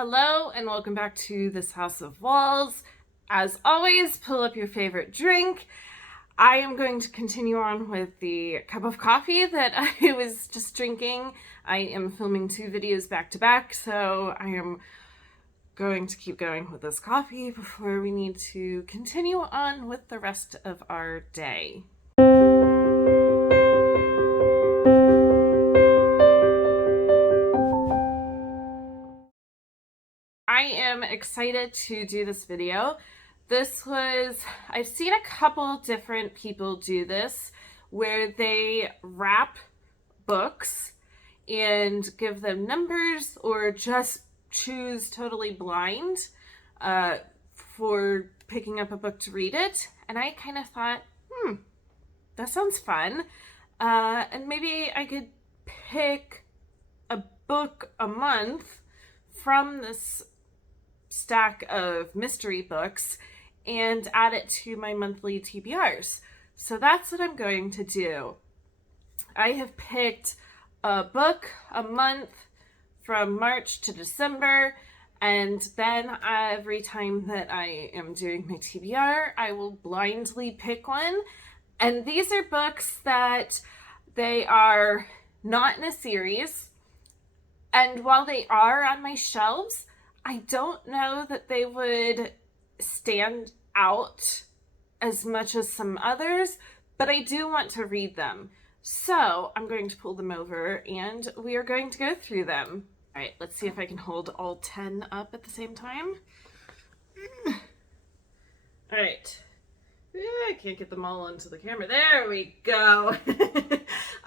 Hello and welcome back to this House of Walls. As always, pull up your favorite drink. I am going to continue on with the cup of coffee that I was just drinking. I am filming 2 videos back to back, so I am going to keep going with this coffee before we need to continue on with the rest of our day. I am excited to do this video. I've seen a couple different people do this where they wrap books and give them numbers or just choose totally blind for picking up a book to read it. And I kind of thought, that sounds fun. And maybe I could pick a book a month from this stack of mystery books and add it to my monthly TBRs. So that's what I'm going to do. I have picked a book a month from March to December, and then every time that I am doing my TBR, I will blindly pick one. And these are books that they are not in a series, and while they are on my shelves, I don't know that they would stand out as much as some others, but I do want to read them. So I'm going to pull them over and we are going to go through them. All right, let's see if I can hold all 10 up at the same time. All right. I can't get them all onto the camera. There we go.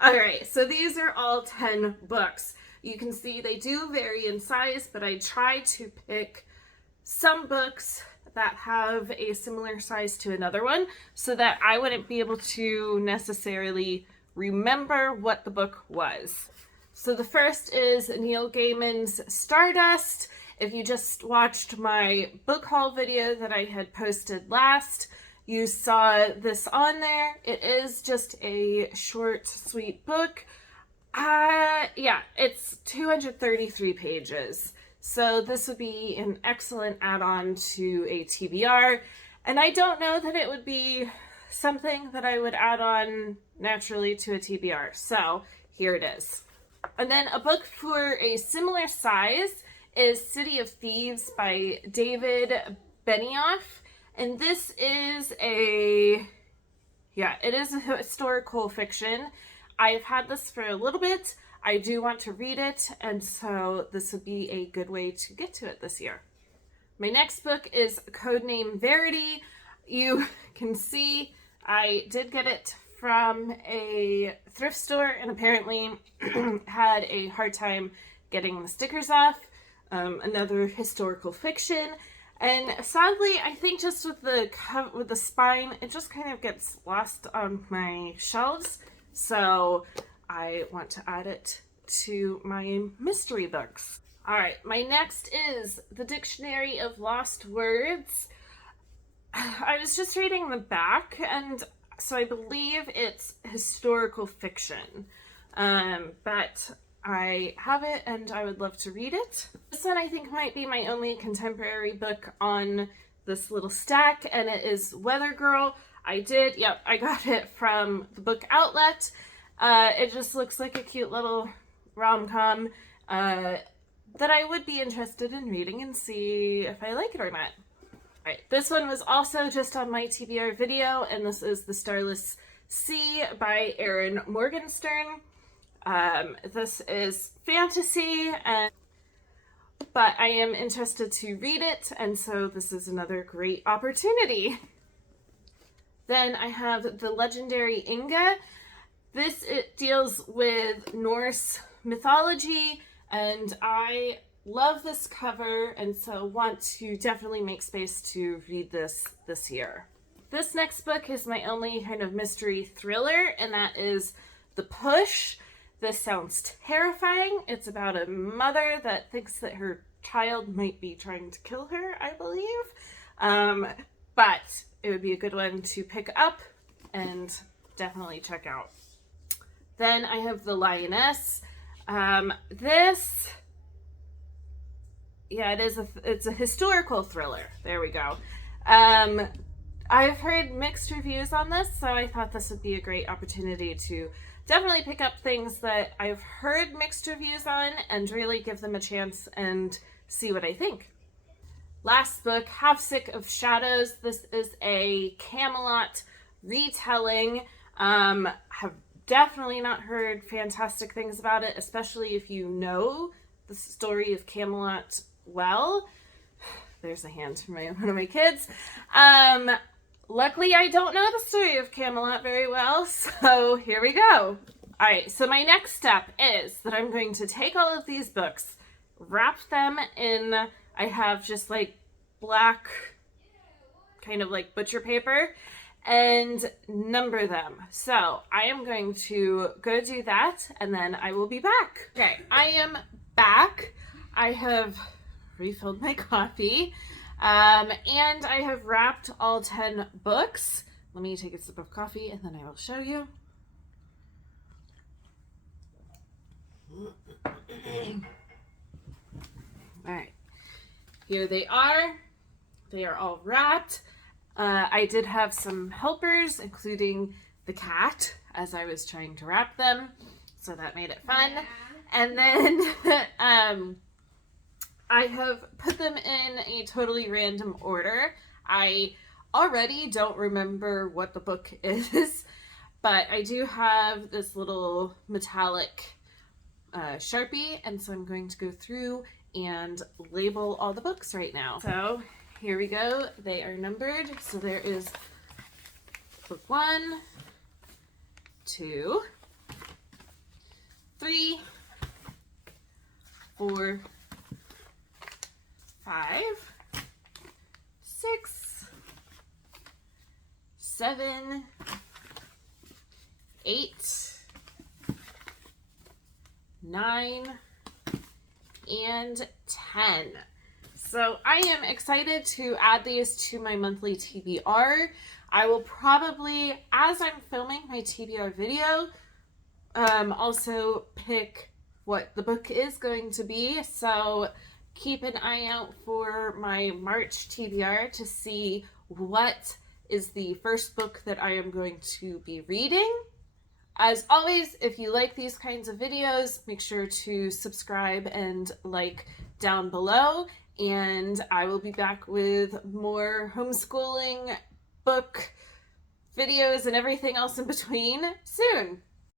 All right, so these are all 10 books. You can see they do vary in size, but I try to pick some books that have a similar size to another one so that I wouldn't be able to necessarily remember what the book was. So the first is Neil Gaiman's Stardust. If you just watched my book haul video that I had posted last, you saw this on there. It is just a short, sweet book. It's 233 pages. So this would be an excellent add-on to a TBR. And I don't know that it would be something that I would add on naturally to a TBR. So here it is. And then a book for a similar size is City of Thieves by David Benioff. And this is it is a historical fiction. I've had this for a little bit. I do want to read it, and so this would be a good way to get to it this year. My next book is Codename Verity. You can see I did get it from a thrift store and apparently had a hard time getting the stickers off. Another historical fiction. And sadly, I think just with the spine, it just kind of gets lost on my shelves. So I want to add it to my mystery books. All right, my next is The Dictionary of Lost Words. I was just reading the back, and so I believe it's historical fiction. But I have it and I would love to read it. This one I think might be my only contemporary book on this little stack, and it is Weather Girl. I got it from the book outlet. It just looks like a cute little rom-com that I would be interested in reading and see if I like it or not. All right, this one was also just on my TBR video, and this is The Starless Sea by Erin Morgenstern. This is fantasy, but I am interested to read it, and so this is another great opportunity. Then I have The Legendary Inga. It deals with Norse mythology, and I love this cover, and so want to definitely make space to read this year. This next book is my only kind of mystery thriller, and that is The Push. This sounds terrifying. It's about a mother that thinks that her child might be trying to kill her, I believe. But it would be a good one to pick up and definitely check out. Then I have The Lioness. This Yeah, it's a historical thriller. There we go. I've heard mixed reviews on this, so I thought this would be a great opportunity to definitely pick up things that I've heard mixed reviews on and really give them a chance and see what I think. Last book, Half Sick of Shadows. This is a Camelot retelling. Have definitely not heard fantastic things about it, especially if you know the story of Camelot well. There's a hand from one of my kids. Luckily, I don't know the story of Camelot very well, so here we go. All right, so my next step is that I'm going to take all of these books, wrap them in, I have just like black, kind of like butcher paper, and number them. So I am going to go do that, and then I will be back. Okay, I am back. I have refilled my coffee, and I have wrapped all 10 books. Let me take a sip of coffee, and then I will show you. All right, here they are. They are all wrapped. I did have some helpers, including the cat, as I was trying to wrap them, so that made it fun. Yeah. And then I have put them in a totally random order. I already don't remember what the book is, but I do have this little metallic Sharpie, and so I'm going to go through and label all the books right now. So here we go. They are numbered. So there is book 1, 2, 3, 4, 5, 6, 7, 8, 9, and 10. So I am excited to add these to my monthly TBR. I will probably, as I'm filming my TBR video, also pick what the book is going to be. So keep an eye out for my March TBR to see what is the first book that I am going to be reading. As always, if you like these kinds of videos, make sure to subscribe and like down below, and I will be back with more homeschooling, book videos, and everything else in between soon.